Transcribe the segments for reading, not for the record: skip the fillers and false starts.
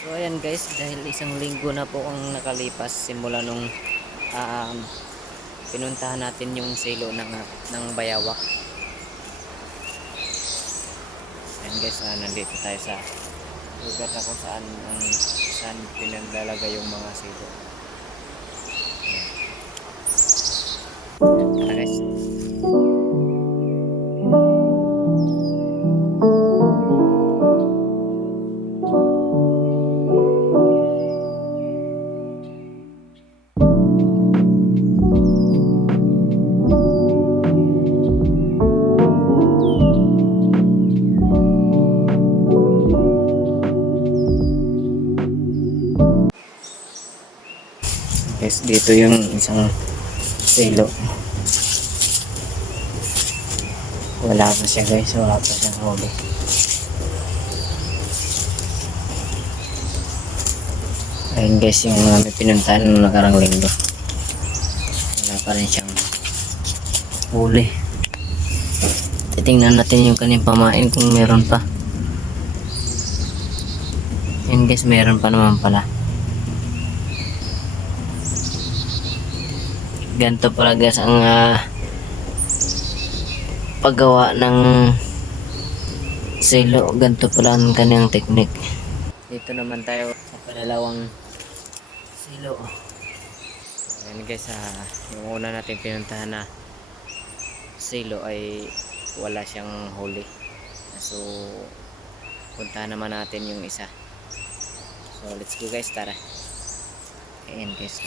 So ayan guys, dahil isang linggo na po ang nakalipas simula nung um, pinuntahan natin yung silo ng Bayawak. Ayan guys, nandito tayo sa lugar na kung saan pinaglalagay yung mga silo. Ayan, tara guys. Guys, dito yung isang silo. Wala pa siya guys, wala pa siyang huli. Ayun guys, yung may pinuntahan nung nakarang linggo. Wala pa rin siyang huli. Titingnan natin yung kanyang pamain kung meron pa. Ayun guys, meron pa naman pala. Ganito pala guys ang paggawa ng silo. Ganito pala ang kanyang technique. Dito naman tayo sa pangalawang silo. Ayan guys, yung una natin pinuntahan na silo ay wala siyang huli. So puntahan naman natin yung isa. So let's go guys, tara. Ayan guys,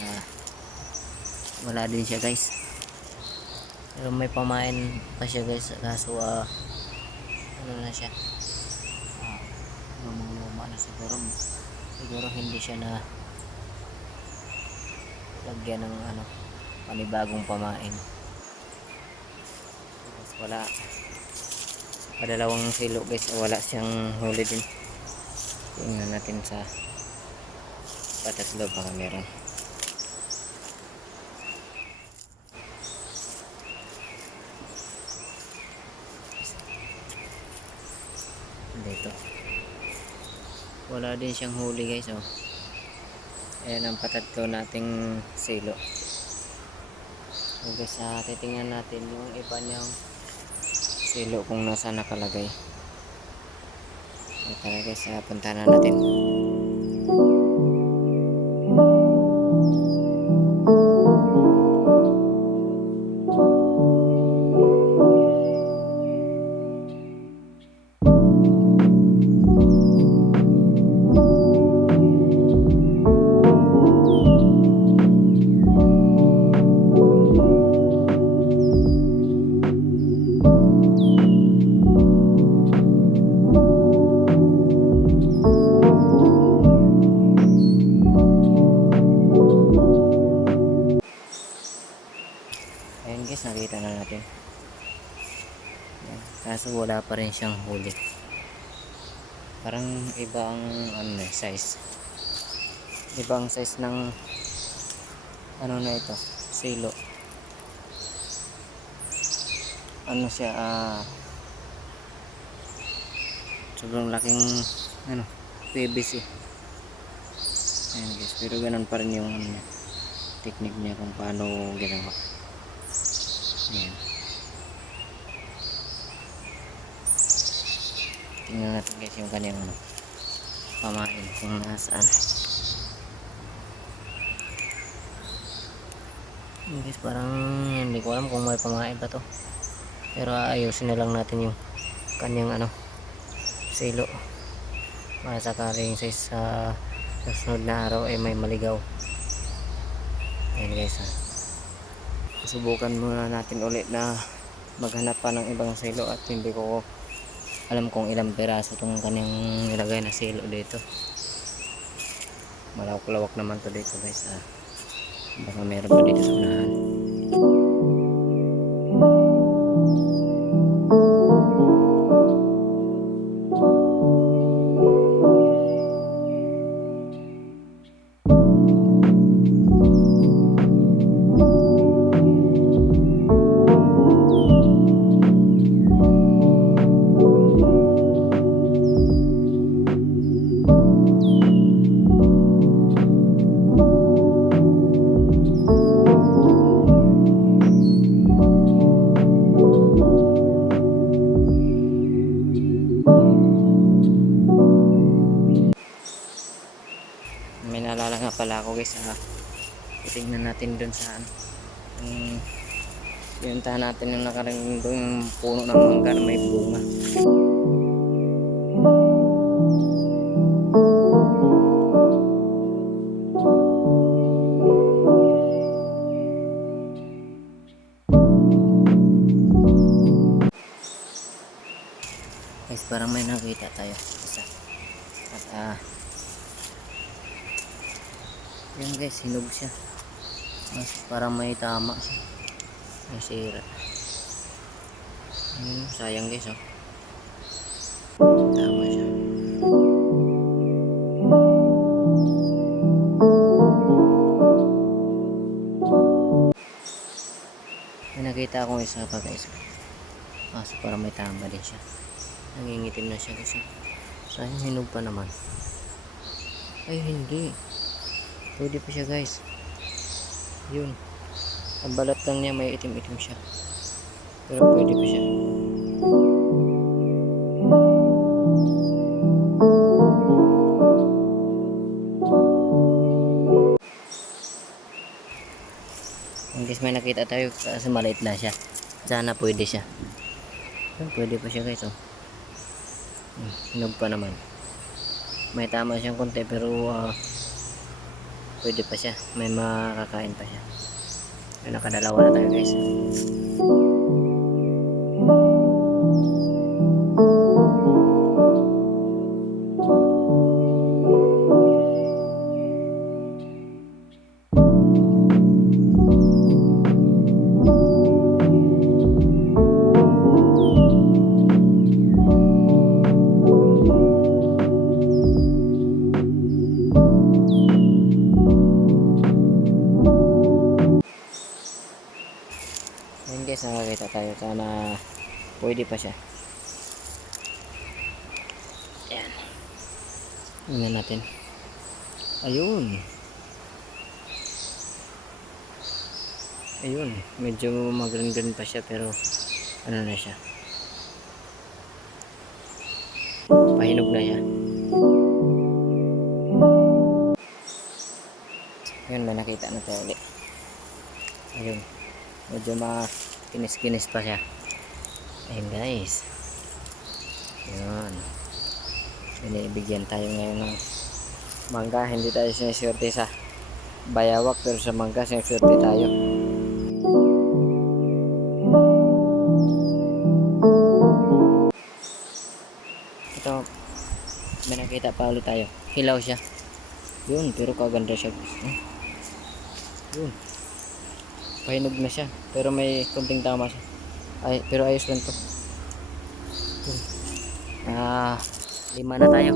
wala din siya guys, pero may pamain pa siya guys, kaso ano na siya, lumang-luma na siguro hindi siya na lagyan ng panibagong pamain. Guys, wala sa padalawang silo guys, wala siyang huli din. Tingnan natin sa patatlo, baka meron. Dito wala din siyang huli guys. Ayan ang patatlo nating silo. So guys, titingnan natin yung iba niyang silo kung nasa nakalagay. So tara guys, puntahan na natin. Ayan guys, nakita na natin. Ayan. Kaso wala pa rin siyang huli. Parang iba ang size. Iba ang size ng na ito, silo. Siya, sobrang laking PVC. Ayan guys, pero ganun pa rin yung technique niya kung paano ginawa. Ayan. Tingnan natin guys yung kanyang pamain kung nasaan. Guys, parang hindi ko alam kung may pamain pa to, pero ayusin na lang natin yung kanyang silo para sakaling sa susunod na araw ay may maligaw. Ayan guys, subukan muna natin ulit na maghanap pa ng ibang silo, at hindi ko alam kung ilang piraso itong kanyang nilagay na silo dito. Malawak-lawak naman to dito guys. Baka meron pa dito sa unahan. May naalala nga pala ako guys, titingnan natin dun sa yung pinuntahan natin yung nakarating doon, yung puno ng mangga na may bunga. Guys, parang may nakita tayo isa. At yun guys, hinog siya. Mas parang may tama siya. May sira. Sayang guys, oh. Tama siya. May nakita akong isa pa guys. Kaso parang may tama din siya. Nangingitim na siya guys. Sayang, hinog pa naman. Ay hindi. Pwede pa siya guys. Yun. Ang balat lang niya may itim-itim siya. Pero pwede pa siya. Guys, may nakita tayo kasi maliit na siya. Sana pwede siya. Pwede pa siya guys, oh. Hinog pa naman. May tama siyang konti pero pwede pa siya. May makakain pa siya. May nakadalawa na tayo guys. Ayun guys, nakakita tayo. Sana pwede pa siya. Ayan. Tingnan natin. Ayun. Ayun. Medyo mag-green pa siya pero ano na siya. Pahinog na siya. Ayun, may nakita na tayo ulit. Ayun. Medyo kinis-kinis pa siya. Ayun guys. Ayun. Binibigyan tayo ngayon ng mangga. Hindi tayo siniswerte sa bayawak pero sa mangga siniswerte tayo. Ito, may nakita pa ulit tayo. Hilaw siya. Yun, pero kaganda siya. Yun. Pahinog na siya. Pero may kunting tama siya. Ay, pero ayos lang to. Yun. 5 na tayo.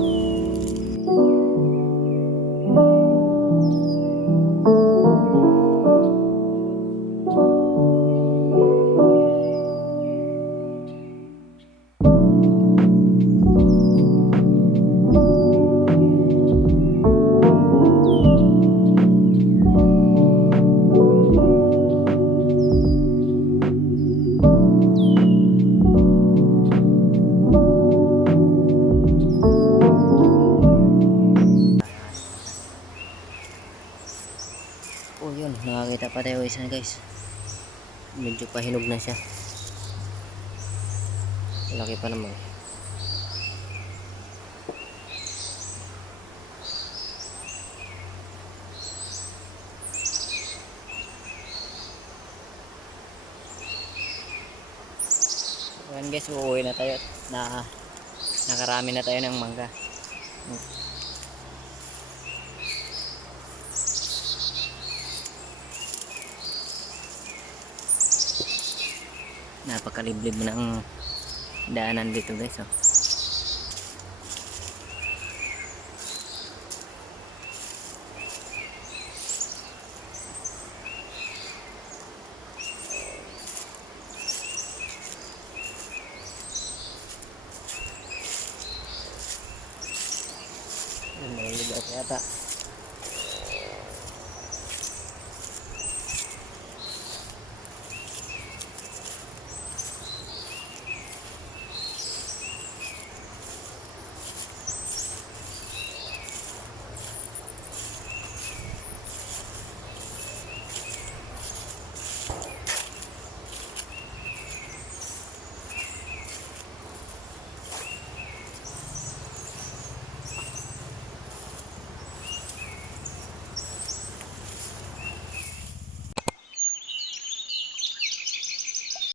Oh yun, nakakita pa tayo isa guys. Medyo pahinog na siya. Laki pa naman. Ayan guys, uuwi na tayo. Nakarami na tayo ng mangga. Napakaliblib ng daanan dito guys, oh. May lugar yata.